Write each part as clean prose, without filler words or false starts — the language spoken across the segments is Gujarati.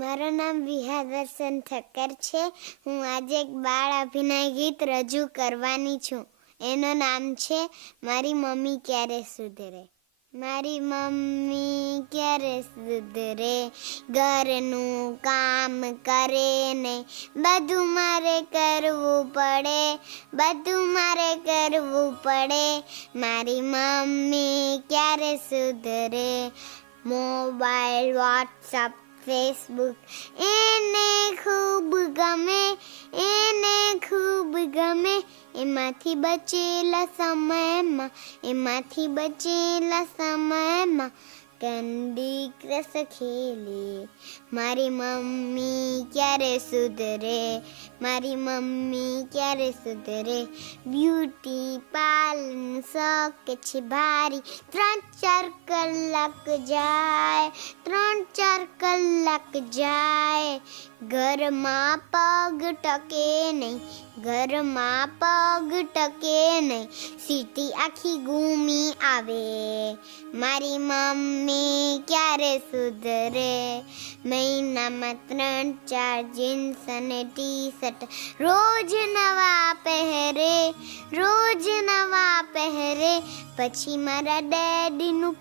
મારું નામ વિહાદર્શન ઠક્કર છે. હું આજે એક બાળ અભિનય ગીત રજૂ કરવાની છું. એનું નામ છે મારી મમ્મી ક્યારે સુધરે. મારી મમ્મી ક્યારે સુધરે, ઘરનું કામ કરે ને બધું મારે કરવું પડે, બધું મારે કરવું પડે. મારી મમ્મી ક્યારે સુધરે. મોબાઈલ, વોટ્સઅપ, ફેસબુક એને ખૂબ ગમે, એને ખૂબ ગમે. એમાંથી બચેલા સમયમાં કેન્ડી ક્રશ ખેલે. મારી મમ્મી ક્યારે સુધરે, મારી મમ્મી ક્યારે સુધરે. બ્યુટી પાર્લરનું શોખ છે ભારી, 3-4 કલાક જાય, 3-4 કલાક જાય. ઘરમાં પગ ટકે નહીં, ઘરમાં પગ ટકે નહીં. સીટી આખી ઘૂમી આવે. મારી મમ્મી ક્યારે સુધરે. મહિનામાં 3-4 જીન્સ અને ટી-શર્ટ રોજ નવા પહેરે, રોજ નવા પહેરે. પછી મારા ડેડીનું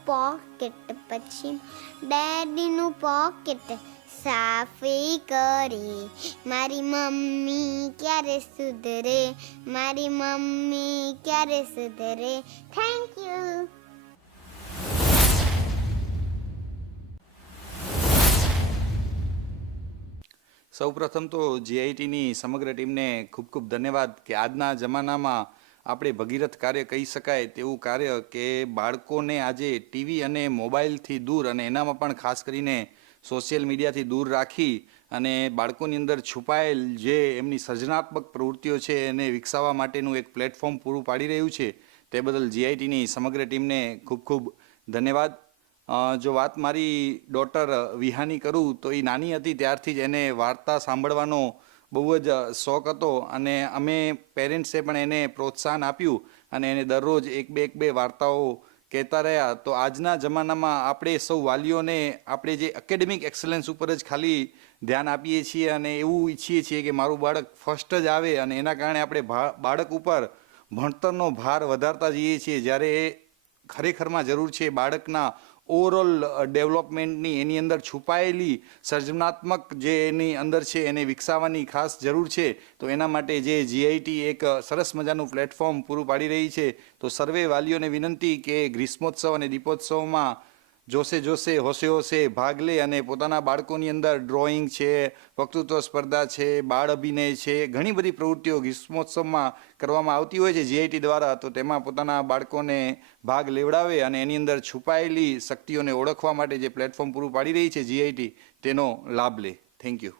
પોકેટ સાફી કરી. મારી મમ્મી ક્યારે સુધરે, મારી મમ્મી ક્યારે સુધરે. Thank you. સૌપ્રથમ તો જીઆઈટીની સમગ્ર ટીમને ખૂબ ખૂબ ધન્યવાદ કે આજના જમાનામાં આપણે ભગીરથ કાર્ય કહી શકાય તેવું કાર્ય કે બાળકોને આજે ટીવી અને મોબાઈલથી દૂર અને એનામાં પણ ખાસ કરીને સોશિયલ મીડિયાથી દૂર રાખી અને બાળકોની અંદર છુપાયેલ જે એમની સર્જનાત્મક પ્રવૃત્તિઓ છે એને વિકસાવવા માટેનું એક પ્લેટફોર્મ પૂરું પાડી રહ્યું છે. તે બદલ જીઆઈટીની સમગ્ર ટીમને ખૂબ ખૂબ ધન્યવાદ. જો વાત મારી ડોટર વિહાની કરું તો એ નાની હતી ત્યારથી જ એને વાર્તા સાંભળવાનો બહુ જ શોખ હતો અને અમે પેરેન્ટ્સે પણ એને પ્રોત્સાહન આપ્યું અને એને દરરોજ એક બે વાર્તાઓ કહેતા રહ્યા. તો આજના જમાનામાં આપણે સૌ વાલીઓને આપણે જે એકેડેમિક એક્સલન્સ ઉપર જ ખાલી ધ્યાન આપીએ છીએ અને એવું ઈચ્છીએ છીએ કે મારું બાળક ફર્સ્ટ જ આવે અને એના કારણે આપણે બાળક ઉપર ભણતરનો ભાર વધારતા જઈએ છીએ, જ્યારે એ ખરેખરમાં જરૂર છે બાળકના ઓવરઓલ ડેવલપમેન્ટની, એની અંદર છુપાયેલી સર્જનાત્મક જે એની અંદર છે એને વિકસાવવાની ખાસ જરૂર છે. તો એના માટે જે જીઆઈટી એક સરસ મજાનું પ્લેટફોર્મ પૂરું પાડી રહી છે. તો સર્વે વાલીઓને વિનંતી કે ગ્રીષ્મોત્સવ અને દીપોત્સવમાં જોશે હોશે ભાગ લે અને પોતાના બાળકોની અંદર ડ્રોઈંગ છે, વક્તૃત્વ સ્પર્ધા છે, બાળ અભિનય છે, ઘણી બધી પ્રવૃત્તિઓ ગ્રીષ્મોત્સવમાં કરવામાં આવતી હોય છે જીઆઈટી દ્વારા. તો તેમાં પોતાના બાળકોને ભાગ લેવડાવે અને એની અંદર છુપાયેલી શક્તિઓને ઓળખવા માટે જે પ્લેટફોર્મ પૂરું પાડી રહી છે જીઆઈટી, તેનો લાભ લે. Thank you.